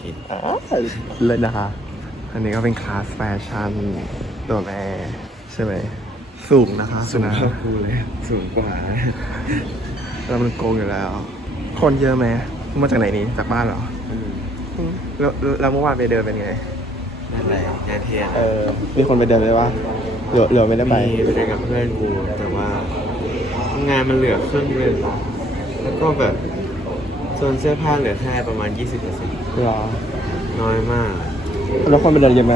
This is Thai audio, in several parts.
กิจอ๋อเลยนะคะ อันนี้ก็เป็นคลาสแฟชั่นตัวแม่ใช่ไหม สูงนะคะสูงนะเท่ากูเลย สูงกว่าแล้วมันโกงอยู่แล้ว คนเยอะไหมมาจากไหนนี่จากบ้านเหรออืมแล้วแล้วแล้วเมื่อวานไปเดินเป็นไงนั่นแหละงานเทียนเออมีคนไปเดินไหมวะเหลือเหลือไม่ได้ไปมีไปเดินกับเพื่อนกูแต่ว่า งานมันเหลือครึ่งเลยแล้วก็แบบ โซนเสื้อผ้าเหลือแค่ประมาณ 20%หรอ น้อยมาก แล้วคนไปเดินเยอะไหม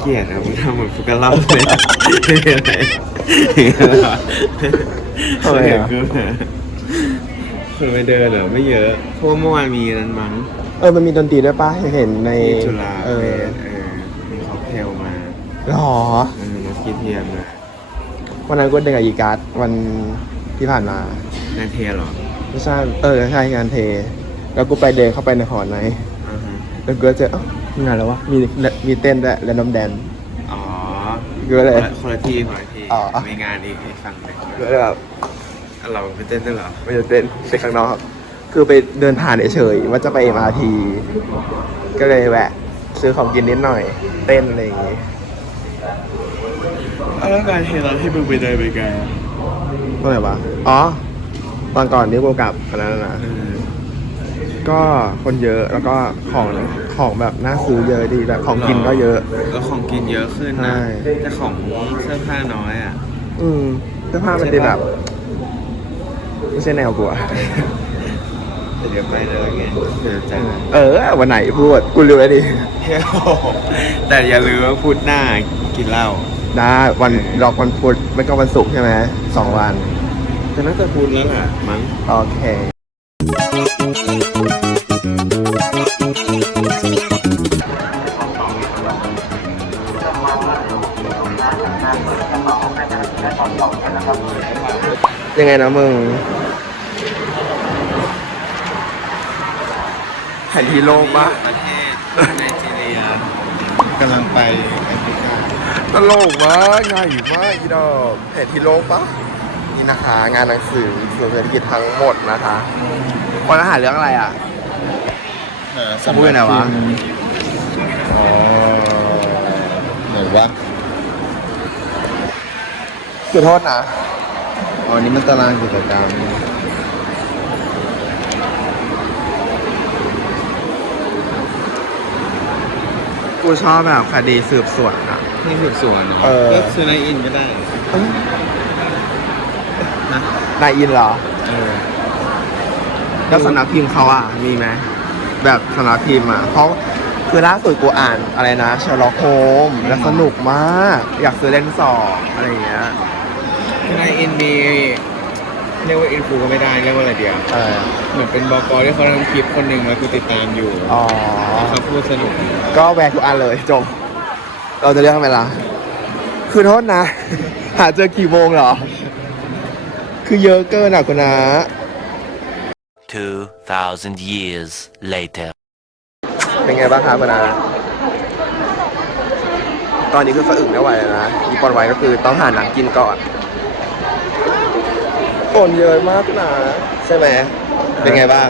เกลียดอะมึงทำเหมือนฟุกกะเล่าเลยไม่เป็นไรทำไมอะคือคนไปเดินเหรอไม่เยอะเพราะว่าเมื่อวานมีนั้นมั้ง เออ มันมีดนตรีด้วยปะเห็นในที่จุฬาเอเฟอสเออมีค็อกเทลมาหรอเออมาคิดเทียมมาวันนั้นก็เดินกับอีการ์ดวันที่ผ่านมางานเทียเหรอ ไม่ใช่เออใช่งานเท แล้วกูไปเดินเข้าไปในหอในอ่าฮะแล้วกูก็เจอเอ้างานแล้ววะมีมีเต้นด้วยและน้ำแดนอ๋อก็เลยคนละคนละที่คนละที่อ๋อ มีงานอีกอีกฝั่งหนึ่งก็เลยแบบเราไปเต้นด้วยเหรอไม่ได้เต้นไปข้างนอกคือไปเดินผ่านเฉยๆว่าจะไปเอ็มอาร์ทีก็เลยแวะ ซื้อของกินนิดหน่อย เต้นอะไรอย่างงี้เอาแล้วงานเทียเราที่มึงไปเดินไปกันเมื่อไหร่วะอ๋อ ตอนก่อนที่กูกลับอันนั้นนะเออก็คนเยอะแล้วก็ของของแบบน่าซื้อเยอะดีแบบของกินก็เยอะ แล้วของกินเยอะขึ้นใช่นะ แต่ของเสื้อผ้าน้อยอะ อืมเสื้อผ้ามันดีแบบไม่ใช่แนวกูอะแต่เดี๋ยวไปเลยไงเดี๋ยวจะเออ วันไหนพูดกูรู้แล้วดิเที่ยวแต่อย่าลืมว่าพูดหน้ากินเหล้าได้วันรอกวันพุธไม่ก็วันศุกร์ใช่ไหมสองวัน แต่น่าจะพูดแล้วแหละมั้งโอเค ยังไงนะมึงแผนที่โลกปะประเทศไนจีเรียกำลังไปแอฟริกาตลกมากง่ายมากอีดอกแผนที่โลกปะ นี่นะคะ งานหนังสือส่วนเศรษฐกิจทั้งหมดนะคะวันอาหารเรื่องอะไรอะจะพูดยังไงวะอ๋อไหนวะคือโทษนะอ๋อนี่มันตารางกิจกรรมกูชอบแบบคดีสืบสวนอะนี่สืบสวนเหรอเออก็ซื้อในอินก็ได้ นะนายอินเหรอเออแล้วสำนักพิมพ์เขาอะ มีไหมแบบสำนักพิมพ์อะเพราะคือล่าสุดกูอ่านอะไรนะเชลล็อกโฮมแล้วสนุกมาก อยากซื้อเล่มสองอะไรอย่างเงี้ยในอินมีเรียกว่าอินฟูก็ไม่ได้เรียกว่าอะไรเดียวเออเหมือนเป็นบกที่เขาทำคลิปคนหนึ่งแล้วกูติดตามอยู่อ๋อ เขาพูดสนุกก็แวร์ทุกอันเลยจบ เราจะเรียกทำไมล่ะ คือโทษนะ หาเจอกี่โมงเหรอ คือเยอะเกินอะคุณนะ 2,000 years later. เป็นไงบ้างครับคุณนะ ตอนนี้คือสะอึกไม่ไหวแล้วนะอีปอนไว้ก็คือต้องหาน้ำกินก่อนคนเยอะมากนะใช่ไหม เป็นไงบ้าง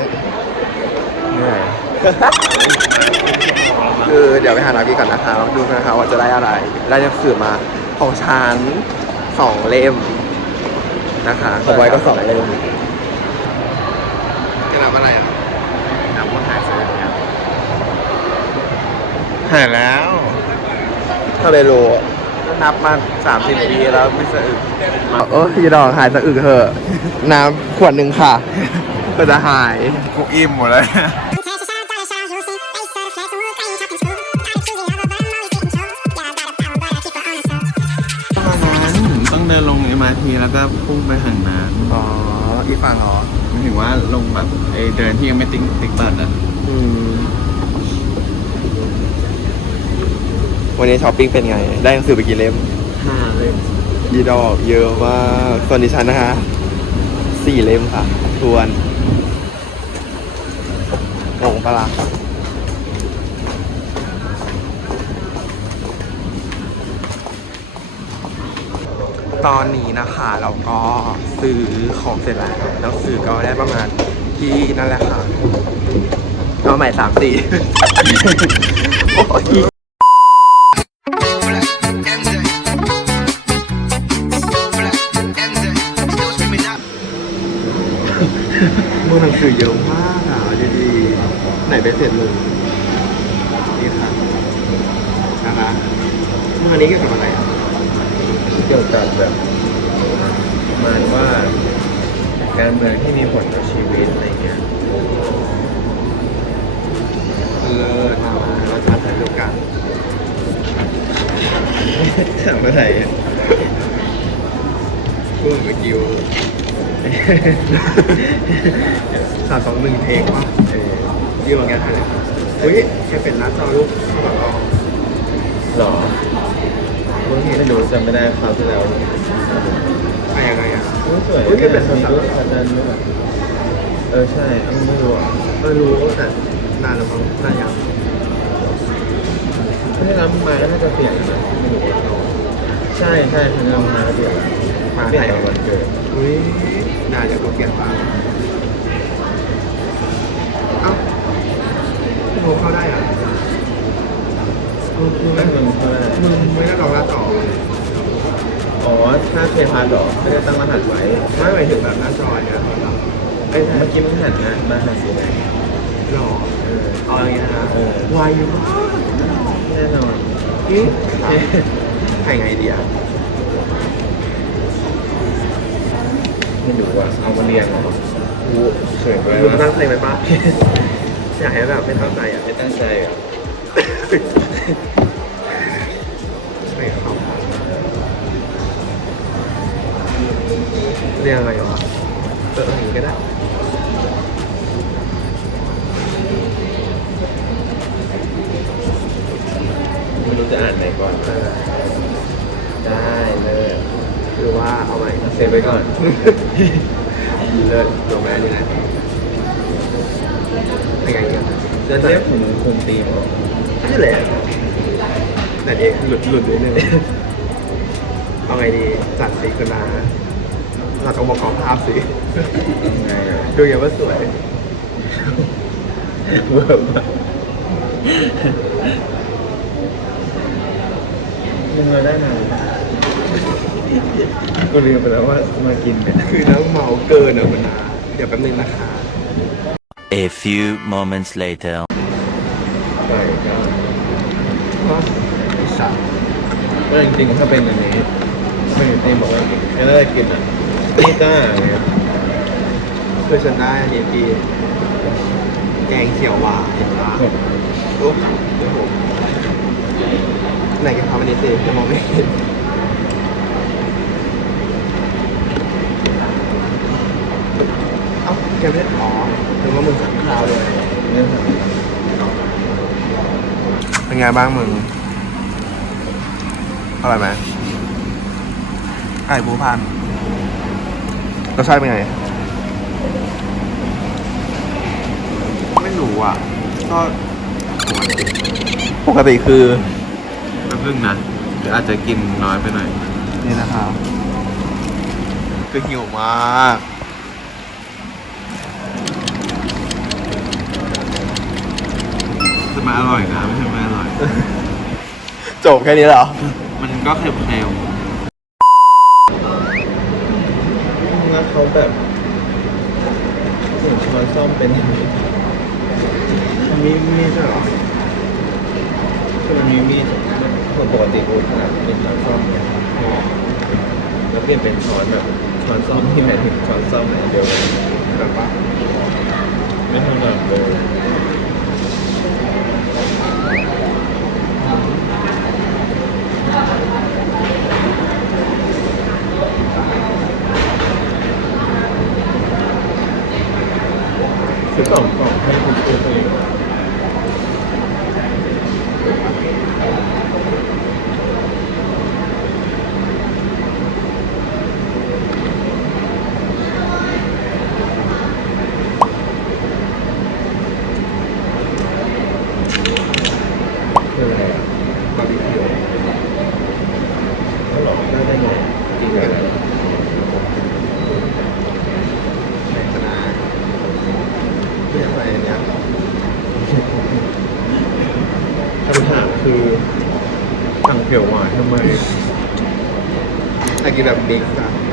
เหนื่อย คือเดี๋ยวไปหาน้ำกินก่อนนะคะแล้วดูกันนะคะว่าจะได้อะไร ได้หนังสือมาของฉันสองเล่ม นะคะของไว้ก็สองเล่มจะนับอะไรอะน้ำมันหายเสร็จแล้วหายแล้วถ้าเลยรู้นับมาสามสิบปีแล้วไม่สะอึกเออพี่ดอกหายสะอึกเถอะ น้ำขวดหนึ่งค่ะ ก็จะหายกูอิ่มหมดเลย ลง MRT แล้วก็พุ่งไปหางน้อ๋ออีฟังเหรอำหมายถึงว่าลงแบบไอเดินที่ยังไม่ติ๊กติ๊กเปิดอะอืมวันนี้ช้อปปิ้งเป็นไง ได้หนังสือไปกี่เล่มห้าเลยยีดอกเยอะมากส่วนดิฉันนะคะสี่เล่มค่ะ ทวนงงปะล่ะ ตอนนี้นะคะเราก็ซื้อของเสร็จแล้วแล้วซื้อก็ได้ประมาณที่นั่นแหละค่ะเอาใหม่สามสี่โอ้ยมือหนังสือเยอะมากอะดีๆไหนไปเสร็จเลยนี่ค่ะนะคะมืออันนี้เกี่ยวกับอะไรอะ เกี่ยวกับแบบประมาณว่าการเมืองที่มีผลต่อชีวิตอะไรเงี้ยเลิศมามาเราจะถ่ายรูปกันถามเมื่อไรพูดเมื่อกี้สามสองหนึ่งเทคว่ะยืมมาแกถ่ายเลยอุ้ยแกเป็นหน้าจอรูปข้าลังเราหรอ ไม่รู้จำไม่ได้คราวที่แล้วไปยังไงอะอุ๊ยสวยอุ๊ยเป็นแบบมีรูปอาจารย์ด้วยเออใช่เอ้าไม่รู้อะเออรู้แต่นานแล้วมั้งนานยังถ้าที่รับมาก็น่าจะเปลี่ยนนะไม่รู้ว่าใช่ใช่ทางเรามาก็เปลี่ยนแล้วมาเปลี่ยถ่ายนตอนวันเกิดอุ้ยนานเดี๋ยวก็เปลี่ยนมาเอ้าพี่โมเข้าได้ มึงไม่ไม่มึงใช่ไหมมึงไม่ได้ลองหน้าจออ๋อถ้าเพย์พาร์หรอไม่ได้ตั้งรหัสไว้ไม่หมายถึงแบบหน้าจอเนี่ยไอ้ยเมื่อกี้มึงหันนะมาหันสีไหนหรอเออเอาอย่างเงี้ยนะเออวายอยู่มากแน่นอนนี่ถ่ายไงดีอะไม่รู้อะเอามาเรียงเหรอกูเฉยไปมึงตั้งใจไหมปะอยากให้แบบไม่ตั้งใจอะไม่ตั้งใจอะ ไม่เข้าเรียกอะไรวะเอออย่างนี้ก็ได้ไม่รู้จะอ่านไหนก่อนได้เลยหรือว่าเอาใหม่เซฟไว้ก่อน เลิศตัวแม่นี่นะเป็นไงเนี่ยจะเซฟผมคุมตีมเหรอ นี่แหละแต่เองหลุดหลุดนิดนึงเอาไงดีจัดสีขึ้นมาเราต้องบอกของภาพสิยังไงอะดูอย่างว่าสวยเวิร์บอะมึงมาได้นานกูลืมไปแล้วว่ามากินเนี่ยคือน้ำเมาเกินอะคุณนาเดี๋ยวแป๊บนึงนะคะ A few moments later. ใช่ก็ อิสระ ก็จริงๆถ้าเป็นอันนี้ถ้าเป็นตีมบอกว่าไม่ได้กินอะนี่จ้าเลยคือฉันได้อันนี้ดีแกงเขียวหวานเห็นะอุ๊บเดี๋ยวผมไหนกันครับอันนี้สิจะมองไม่เห็นเอ้าแกไม่ได้อ๋อถึงว่ามึงสั่งข้าวเลยเป็นไงบ้างมึง อร่อยไหมไก่บูพันรสชาติเป็นไง ไม่รู้อะ ก็ปกติคือน้ำผึ้งนะหรืออาจจะกินน้อยไปหน่อย นี่นะครับคือหิวมากจะมาอร่อยนะ ไม่ใช่ไม่อร่อย จบแค่นี้เหรอ มันก็เค็มเค็มแล้วเขาแบบถึงช้อนซ่อมเป็นอย่างนี้มีมีใช่เหรอคือมันมีมีดคนปกติกูถนัดเป็นช้อนซ่อมเนี่ยแล้วเปลี่ยนเป็นช้อนแบบช้อนซ่อมที่หมายถึงช้อนซ่อมอันเดียวกันแบบว่าไม่ถนัดเลย ซื้อ หรอกได้ไหมจริงเหรอนไรเนี่ยคำถามคือสั่งเขียวหวานทำไมแต่กินแบบบิ๊กอะ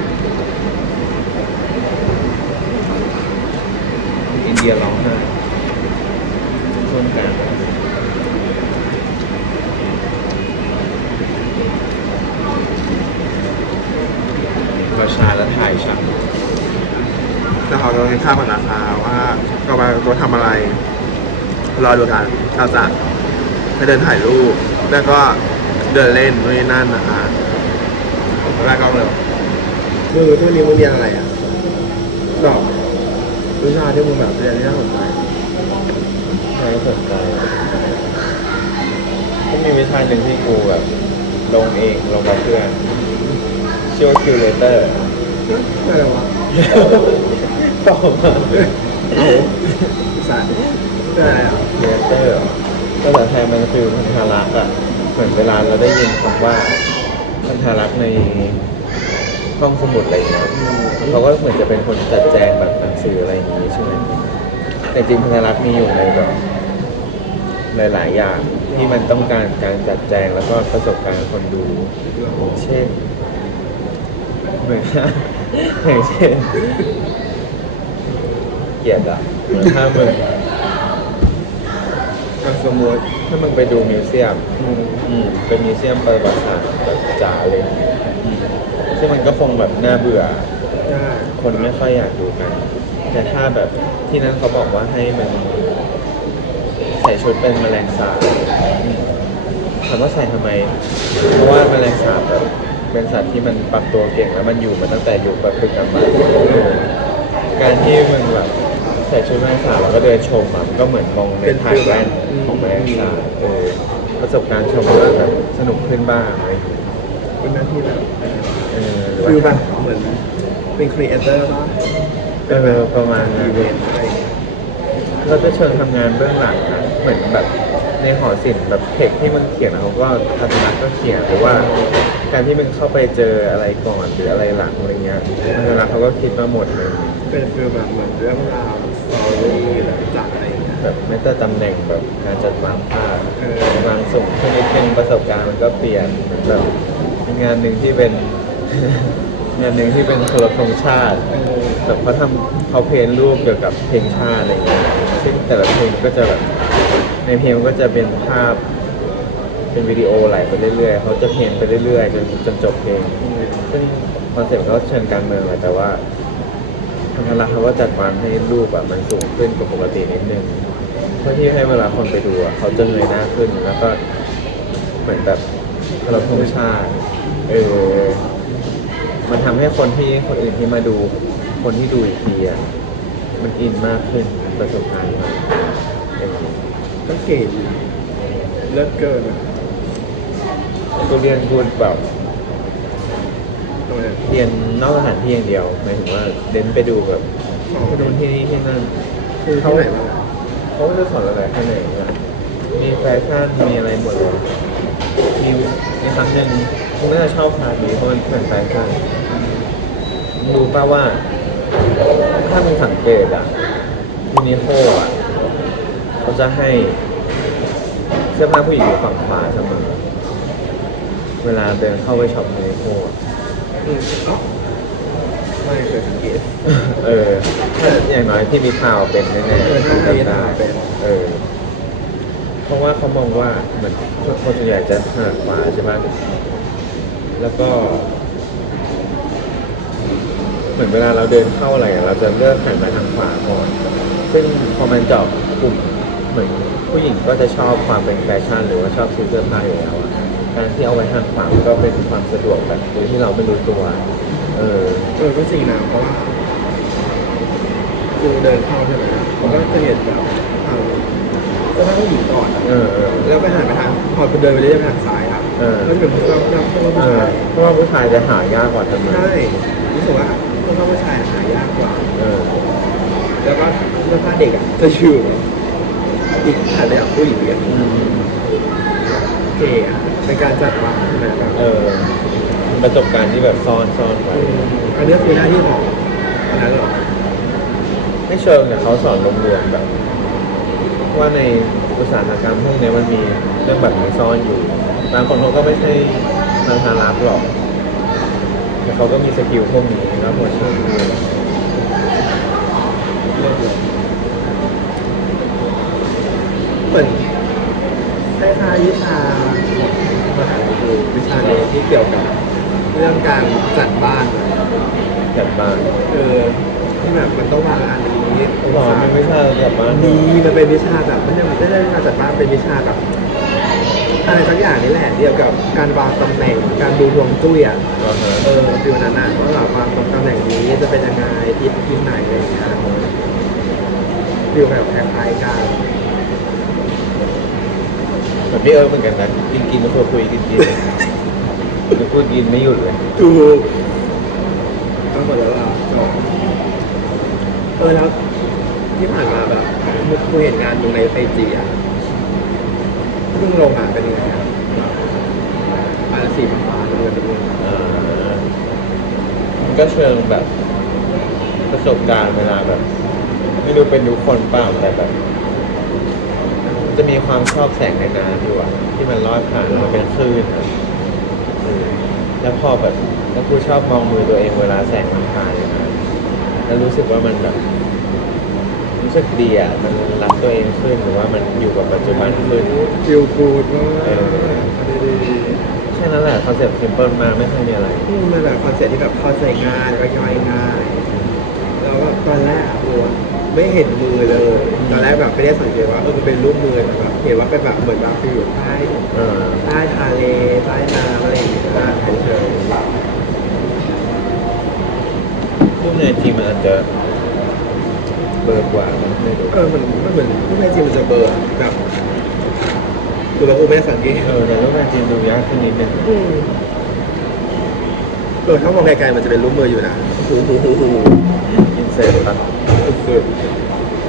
รอดูกันเราจะไปเดินถ่ายรูป แล้วก็เดินเล่นนู่นนี่นั่นนะคะแรกก็เลยมือที่วันนี้มึงเรียนอะไรอะดอกวิชาที่มึงแบบเรียนที่น่าสนใจใช่สนใจก็มีวิชาหนึ่งที่กูแบบลงเองลงกับเพื่อนชื่อว่าคิวเลเตอร์อะไรวะต่อมาโอ้โหสาร เป็นอะไรอะคิวเลเตอร์ภาษาไทยมันคือพันธารักษ์อะเหมือนเวลาเราได้ยินคำว่าพันธารักษ์ในห้องสมุดอะไรเงี้ยเขาก็เหมือนจะเป็นคนจัดแจงแบบหนังสืออะไรอย่างนี้ใช่ไหมแต่จริงพันธารักษ์มีอยู่ในแบบหลายๆอย่างที่มันต้องการการจัดแจงแล้วก็ประสบการณ์คนดู เช่นเหมือนอย่างเช่นเกลียดอะเหมือนถ้ามึง มันสมมติถ้ามึงไปดูมิวเซียมอืมเป็นมิวเซียมประวัติศาสตร์แบบจ๋าเลยซึ่งมันก็คงแบบน่าเบื่อ คนไม่ค่อยอยากดูกัน แต่ถ้าแบบที่นั่นเขาบอกว่าให้มันใส่ชุดเป็นแมลงสาบถามว่าใส่ทำไม เพราะว่าแมลงสาบแบบเป็นสัตว์ที่มันปรับตัวเก่งแล้วมันอยู่มาตั้งแต่อยุคแบบดึกดำบรรพ์การที่มึงแบบ ใส่ชุดแมลงสาบแล้วก็เดินชมอะมันก็เหมือนมองในถ่ายแว่นของแมลงสาบเออประสบการณ์ชมก็แบบสนุกขึ้นบ้างอะไรอย่างเงี้ยเป็นหน้าที่แบบเออหรือฟิลแบว่าบเหมือนเป็นครีเอเตอร์ป่ะเออประมาณอีนั้น เวนต์อะไรอย่างเงี้ยเราจะเชิญทำงานเบื้องหลังนะเหมือนแบบในหอศิลป์แบบเทคที่มันเขียนเขาก็ทัศนักก็เขียนหรือว่า การที่มึงเข้าไปเจออะไรก่อนหรืออะไรหลังอะไรเงี้ยทัศนักเขาก็คิดมาหมดเลย เป็นฟิลแบบเหมือนเรื่องราวสตอรี่แบบจากอะไรอย่างเงี้ย แบบไม่แต่ตำแหน่งแบบการจัดวางภาพเออ วางส่งขึ้นนิดนึงประสบการณ์มันก็เปลี่ยนเหมือนแบบงานหนึ่งที่เป็น งานหนึ่งที่เป็นเคารพธงชาติ เออแบบเขาทำเขาเพลงรูปเกี่ยวกับเพลงชาติอะไรเงี้ย ซึ่งแต่ละเพลงก็จะแบบในเพลงมันก็จะเป็นภาพ เป็นวิดีโอไหลไปเรื่อยๆ เขาจะเพลงไปเรื่อยๆจนจนจบเพลง ซึ่งคอนเซ็ปต์เขาเชิญการเมืองแหละแต่ว่า ทางคณะเขาก็จัดวางให้รูปแบบมันสูงขึ้นกว่าปกตินิดนึงเพื่อที่ให้เวลาคนไปดูอะเขาจะเงยหน้าขึ้นแล้วก็เหมือนแบบเราพงชาติเออมันทำให้คนที่คนอื่นที่มาดู คนที่ดูอีกทีอะมันอินมากขึ้นประสบการณ์มันเออก็เก๋ดีเลิศเกินอะกูเรียนกูแบบ ทำไมเรียนนอกสถานที่อย่างเดียวหมายถึงว่าเดินไปดูแบบไปดูที่นี่ที่นั่นคือที่ไหนบ้างเขาจะสอนอะไรข้างในอะมีแฟชั่นมีอะไรหมดเลยมีมีครั้งหนึ่งคุณน่าจะชอบพาร์ทนี้เพราะมันเหมือนแฟชั่นรู้ป่าว่า ถ้ามึงสังเกตอะยูนิโคอะเขาจะให้เสื้อผ้าผู้หญิงอยู่ฝั่งขวาเสมอเวลาเดินเข้าไปช็อปยูนิโคอะ อืมเอ้าไม่เคยสังเกต เออถ้าอย่างน้อยที่มีข่าวเป็นแน่เออที่ได้เป็น เออ เพราะว่าเขามองว่าเหมือนคนส่วนใหญ่จะถนัดขวาใช่ไหมแล้วก็ เหมือนเวลาเราเดินเข้าอะไรอะเราจะเลือกหันมาทางขวาก่อน ซึ่งพอมันเจาะกลุ่มเหมือนผู้หญิงก็จะชอบความเป็นแฟชั่น หรือว่าชอบซื้อเสื้อผ้าอยู่แล้วอะ การที่เอาไว้ทางขวามก็เป็นความสะดวกแบบโดยที่เราไม่รู้ตัว เออ เออก็จริงนะเพราะว่ากูเดินเข้าใช่ไหมผมก็จะเห็นแบบทางเสื้อผ้าผู้หญิงก่อนอะเออเออ แล้วไปหันไปทางพอกูเดินไปเรื่อยไปทางซ้ายครับเออ แล้วจะเป็นผู้ชายผู้ชายเอชายเพราะว่าผู้ชายจะหายากกว่าทำไมใช่รู้สึกว่าผู้ชายผู้ชายหายากกว่า เออ แล้วก็เสื้อผ้าเด็กอะจะอยู่อีกหันไปทางผู้หญิงอะอืมเท่อะ เป็นการจัดวางใช่ไหมแบบเออประสบการณ์ที่แบบซ่อนซ่อนไว้อันนี้คือหน้าที่ของอันนั้นเหรอไม่เชิงเนี่ยเขาสอนรวมๆแบบ ว่าในอุตสาหกรรมพวกเนี้ยมันมีเรื่องแบบนี้ซ่อนอยู่บางคนเขาก็ไม่ใช่ทางทารักหรอก แต่เขาก็มีสกิลพวกนี้แล้วผมช่วยดูเหมือนคล้ายๆวิชา มหาวิทยาลัยวิชานี้ที่เกี่ยวกับเรื่องการจัดบ้านจัดบ้านเออที่แบบมันต้องวางอันนี้หรอมันไม่ใช่จัดบ้านมีมันเป็นวิชาแบบไม่ใช่ไม่ได้วิชาจัดบ้านเป็นวิชาแบบอะไรสักอย่างนี่แหละเกี่ยวกับการวางตำแหน่งการดูดวงจุ้ยอะเหรอฮะเออฟิวนั้นนะว่าแบบวางตรงตำแหน่งนี้จะเป็นยังไงทิศทิศไหนอะไรอย่างเงี้ยฟิวแบบคล้ายๆกัน เหมือนพี่เอิร์ธเหมือนกันนะกินกินแล้วคุยกินกินคือพูดกินไม่หยุดเลยถูกต้องหมดแล้วล่ะจบเออแล้วที่ผ่านมาแบบมุกคุยเห็นงานอยู่ในไอจีอะเพิ่งลงอะเป็นยังไงอะอาสีฟ้าๆเงินเป็นเงินอ่ามันก็เชิงแบบ ประสบการณ์เวลาแบบ ไม่รู้เป็นทุกคนเปล่าแต่แบบ จะมีความชอบแสงในน้ำอยู่อะที่มันลอดผ่านมันเป็นคลื่นอะเออแล้วพอแบบแล้วกูชอบมองมือตัวเองเวลาแสงมันผ่านอย่างนั้นแล้วรู้สึกว่ามันแบบรู้สึกดีอะมันรักตัวเองขึ้นหรือว่ามันอยู่กับปัจจุบันขึ้น ฟิลกูดมากเออดีแค่นั้นแหละคอนเซ็ปต์ซิมเปิลมากไม่ค่อยมีอะไร ๆอืมมันแบบคอนเซ็ปต์ที่แบบเข้าใจง่ายแล้วก็ย่อยง่ายแล้วแบบตอนแรกอะโอ้ไม่เห็นมือเลย ตอนแรกแบบไม่ได้สังเกตว่าเออมันเป็นรูปมือแต่แบบเห็นว่าเป็นแบบเหมือนแบบฟิลอยู่ใต้เออใต้ทะเลใต้น้ำอะไรอย่างเงี้ยเฉยรูปในจริงมันอาจจะเบลอกว่านะไม่รู้ๆเออมันมันเหมือนรูปในจริงมันจะเบลอร์แบบคือเราโอ้ไม่ได้สังเกตเออแต่รูปในจริงดูยากขึ้นนิดนึงอืมเออถ้ามองไกลๆมันจะเป็นรูปมืออยู่นะโอ้โหอินเสิร์ตปะ สุดๆ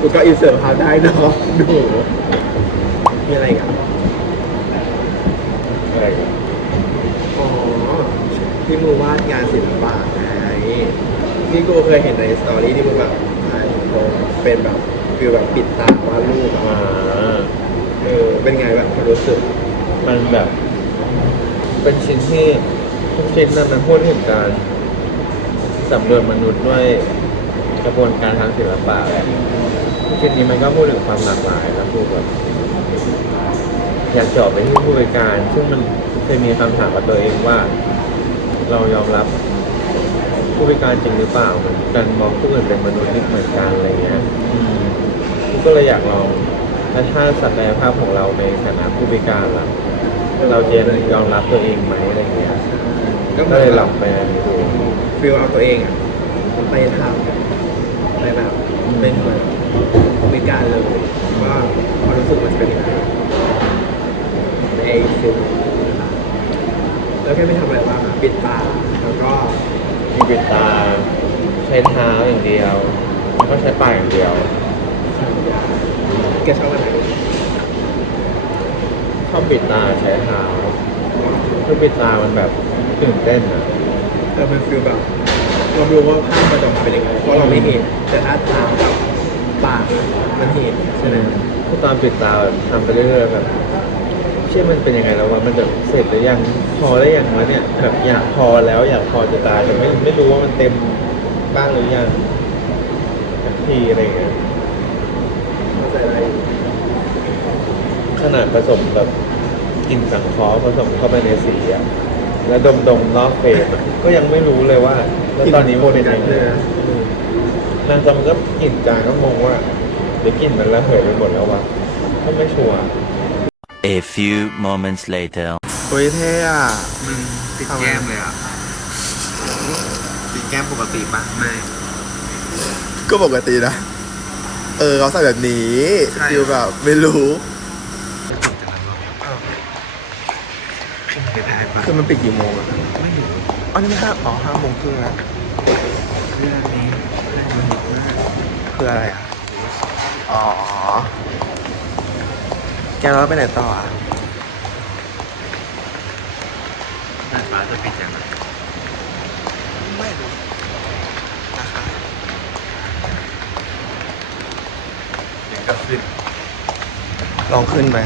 กูก็อินเสิร์ตพาได้เนาะดูมีอะไรอีกันอะไรอ๋อที่มึงวาดงานศิลปะไงที่กูเคยเห็นในสตอรี่ที่มึงแบบถ่ายลงเป็นแบบคือแบบปิดตาวาดรูปอะอ่าเออเป็นไงแบบความรู้สึก มันแบบ เป็นชิ้นที่ทุกชิ้นนั้นมันพูดถึงการสำรวจมนุษย์ด้วยกระบวนการทางศิลปะ แหละทุกชิ้นนี้มันก็พูดถึงความหลากหลายแล้วกูแบบอยากเจาะไปที่ผู้บริการ ซึ่งมันเคยมีคำถามกับตัวเองว่า เรายอมรับผู้พิการจริงหรือเปล่าเหมือนกันมองผู้อื่นเป็นมนุษย์เหมือนกันอะไรเงี้ยอืมกูก็เลยอยากลองแล้วถ้าศักยภาพของเราในฐานะผู้พิการล่ะเราจะยอมรับตัวเองไหมอะไรเงี้ยก็เลยแบลอบไปอันนี้ดูฟิลเอาตัวเองอะไปทำไปแบบเป็นเหมือน บริการเลยว่าความรู้สึกมันจะเป็นยังไงในไอฟิลนะครับแล้วแค่ไม่ทำอะไรบ้างอะปิดตาแล้วก็มีปิดตา ใช้เท้าอย่างเดียวแล้วก็ใช้ปากอย่างเดียวแกชอบอะไรชอบปิดตาใช้เท้าคือปิดตามันแบบตื่นเต้นอะเออเป็นฟิลแบบเรารู้ว่าภาพมันจะออกมาเป็นยังไงเพราะเราไม่เห็นแต่ถ้าตากับปากอะ มันเห็นใช่ไหมคือตอนปิดตาทำไปเรื่อยๆแบบเชื่อมันเป็นยังไงแล้ววะมันจะเสร็จหรือยังพอได้ยังวะเนี่ยแบบอยากพอแล้วอยากพอจะตายแต่ไม่ไม่รู้ว่ามันเต็มบ้างหรือยังสักทีอะไรอย่างเงี้ยเข้าใจอะไรขนาดผสมแบบกลิ่นสังเคราะห์ผสมเข้าไปในสีอะแล้วดมดมๆรอบเฟรมอะก็ยังไม่รู้เลยว่าแล้วตอนนี้มันเป็นยังไงเลย นะนางจอมก็กลิ่นจางก็งงว่าเดี๋ยวกลิ่นมันระเหยไปหมดแล้ววะก็ไม่ชัวร์ A few moments later. เฮ้ยเท่อะมึงติดแก้มเลยอะติดแก้มปกติปะไม่ ก็ปกตินะ เออเขาใส่แบบนี้ใช่ ฟิลแบบไม่รู้ ไม่ได้ปะคือมันปิดกี่โมงอะไม่รู้อ๋อนี่มันห้าอ๋อห้าโมงครึ่งแล้วเรื่องนี้ คืออะไรอะ อ๋อ แกแล้วไปไหนต่ออะน่าฟ้าจะปิดยังไงไม่รู้นะคะเดี๋ยวก็ขึ้นรลองขึ้นไหม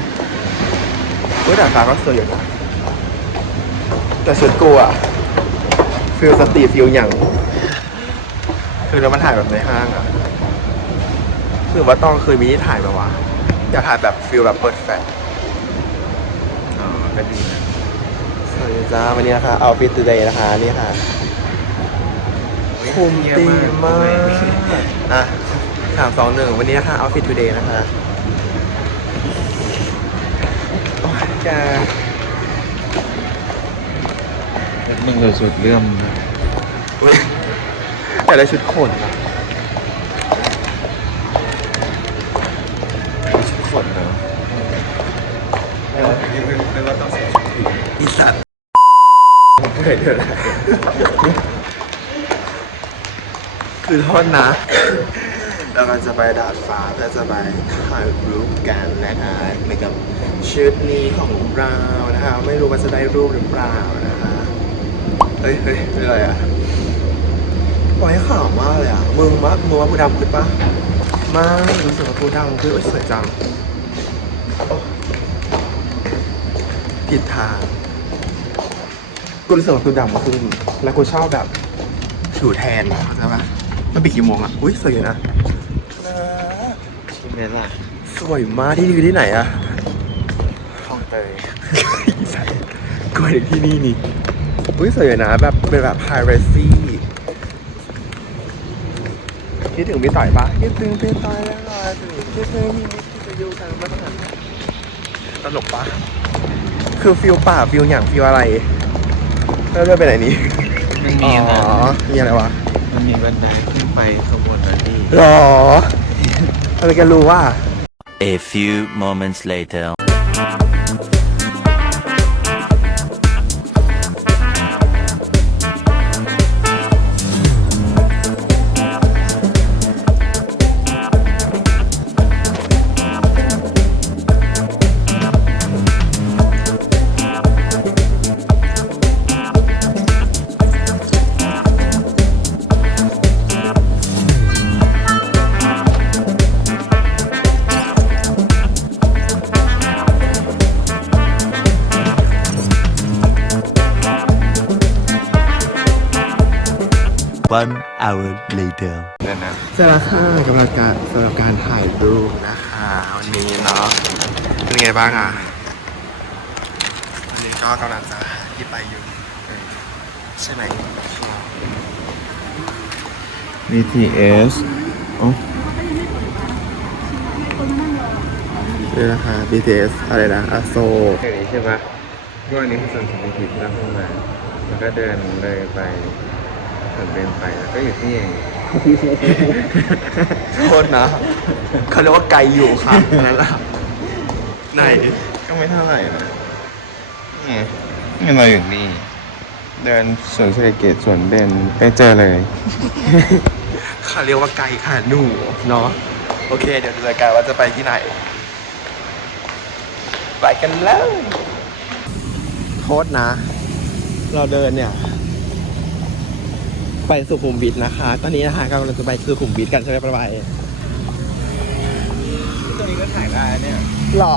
อุ้ยดาดฟ้าก็สวยอยู่นะแต่ชุดกูอะฟิลสตรีทฟิลอย่าง คือเรามาถ่ายแบบในห้างอะ คือว่าต้องเคยมีที่ถ่ายแบบว่าอยากถ่ายแบบฟิลแบบเปิดแฟลชอ๋อก็ดีนะสวัสดีจ้าวันนี้นะคะเอาฟิตตูเดย์นะคะนี่ค่ะคุมตีมากอะสามสองหนึ่งวันนี้นะคะเอาฟิตตูเดย์นะคะโอ้ยแกมึงสุดๆเรื่องนะอุ๊ยแต่ได้ชุดขนอะ เคยเดินคือโทษนะ เราก็จะไปดาดฟ้าเพื่อจะไปถ่ายรูปกันนะคะเหมือนกับชุดนี้ของเรานะคะ ไม่รู้ว่าจะได้รูปหรือเปล่านะคะ เฮ้ยเฮ้ยเป็นอะไรอะปล่อยข่าวมากเลยอะมึงว่ามึงว่ากูดำขึ้นปะไม่รู้สึกว่ากูดำขึ้นโอ้ยสวยจังผิดทาง กูรู้สึกว่ากูดำขึ้นแล้วกูชอบแบบผิวแทนอะเข้าใจปะมันปีกี่โมงอะ อุ้ยสวยอยู่นะใช่ไหมล่ะสวยมากที่นี่คือที่ไหนอะห้องเตยอีสัตว์กูไปที่นี่นี่ อุ้ยสวยอยู่นะแบบเป็นแบบ p i r a c y คิดถึงพี่ต่อยปะคิดถึงพี่ต่อยแล้วล่ะคิดถึงพี่นิดที่จะอยู่กันมาตั้งนานตลกปะคือฟิลป่าฟิลอย่างฟิลอะไร แล้วเดินไปไหนนี่มันอ๋มีอนะมีอะไรวะมันมีบันไดขึ้นไปข้างบนนะพี่ หรอทำไมแกรู้ว่า A few moments later. Later. เดี๋ยวนะเสร็จแล้วค่ะกำลังการสำหรับการถ่ายรูปนะคะวันนี้เนาะเป็นไงบ้างอะวันนี้ก็กำลังจะที่ไปอยู่เออใช่ไหม BTS โอ้นี่นะคะ BTS อะไรนะอโศกแค่นี้ใช่ปะพวกอันนี้คือส่วนสุดท้ายที่เราเข้ามา แล้วก็เดินเลยไป ถนนเดินไปแล้วก็อยู่ที่เองโทษนะเขาเรียกว่าไกลอยู่ค่ะนั่นแหละไหนก็ไม่เท่าไหร่นะนี่ไงเราอยู่นี่ เดินสวนเศรษฐกิจสวนเบนไปเจอเลยเขาเรียกว่าไกลค่ะหนูเนาะโอเค เดี๋ยวดูรายการว่าจะไปที่ไหน ไปกันแล้ว โทษนะ เราเดินเนี่ย ไปสุขุมวิทนะคะ ตอนนี้นะคะกำลังจะไปสุขุมวิทกันใช่ไหมประบายตรงนี้ก็ถ่ายได้เนี่ยหรอ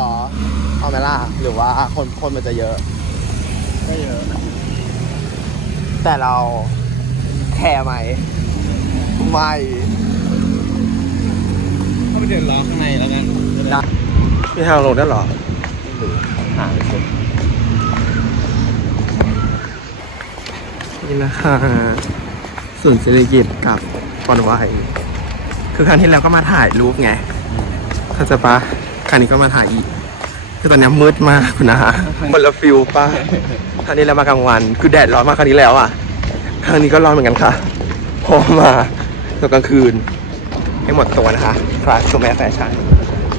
เอาไหมล่ะ หรือว่าคนคนมันจะเยอะ ก็เยอะ แต่เราแคร์ไหม ไม่เข้าไปเดินล้อข้างในแล้วกันนะมีทางลงได้เหรอหาไปสินี่นะคะ ศูนย์เศรษฐกิจกับปอนไวคือครั้งที่แล้วก็มาถ่ายรูปไงเข้าใจปะครั้งนี้ก็มาถ่ายอีก คือตอนนี้มืดมากคุณนะคนละฟิลปะครั้งนี้เรามากลางวัน คือแดดร้อนมากครั้งนี้แล้วอะ ครั้งนี้ก็ร้อนเหมือนกันค่ะ พอมาตอนกลางคืน ให้หมดตัวนะคะคลาสตัวแม่แฟชั่น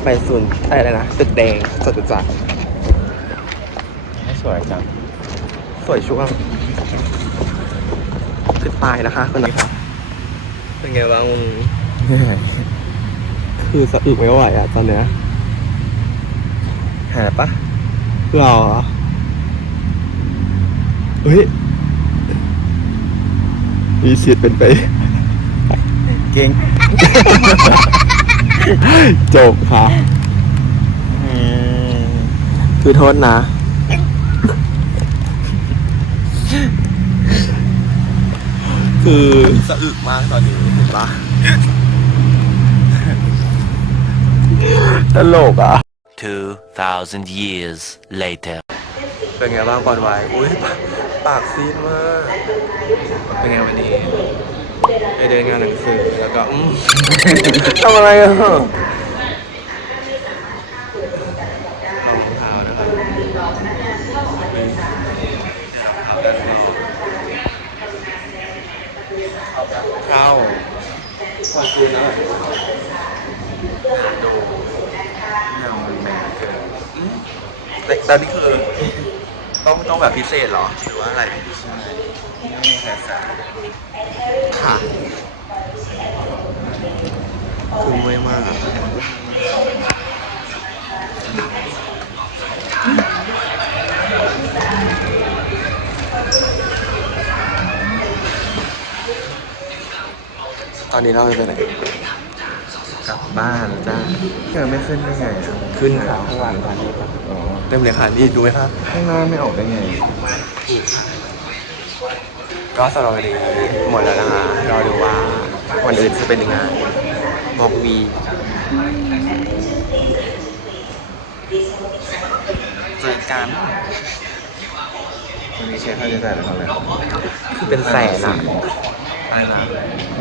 ไปศูนย์อะไรนะตึกแดงจตุจักรให้สวยจังสวยช่วง คือตายนะคะคนนี้ครับเป็นไงบ้างมึงคือสะอึกไม่ไหวอะตอนเนี้ยหาปะหรอเฮ้ยมีสิทธิ์เป็นไป เก่งจบค่ะอืมคือโทษนะ คือสะอึกมากตอนนี้เห็นปะตลกอะ 2,000 years later. เป็นไงบ้างก่อนไว้อุ้ยปากปากซีดมาก เป็นไงวันนี้ไปเดินงานหนังสือแล้วก็ อืม ทำอะไรอะรองเท้านะครับเข้าข อบคุณนะดูเงามันแมนเกินอืมแต่ตอนนี้คือต้องต้องแบบพิเศษเหรอ หรือว่าอะไรใช่ไม่มีใครสั่งค่ะคือเมื่อยมาก ตอนนี้เราจะไปไหนกลับบ้านจ้าเธอไม่ขึ้นได้ไงอะขึ้นครับข้างหลังคันนี้ครับเต็มเลยค่ะนี่ดูไหมครับข้างหน้าไม่ออกได้ไง ก็สำหรับวันนี้หมดแล้วนะคะรอดูว่าวันอื่นจะเป็นยังไงบอกวีเจอกันวันนี้เช็คค่าใช้จ่ายไปเท่าไหร่คือเป็นแสนอะ อะไรนะ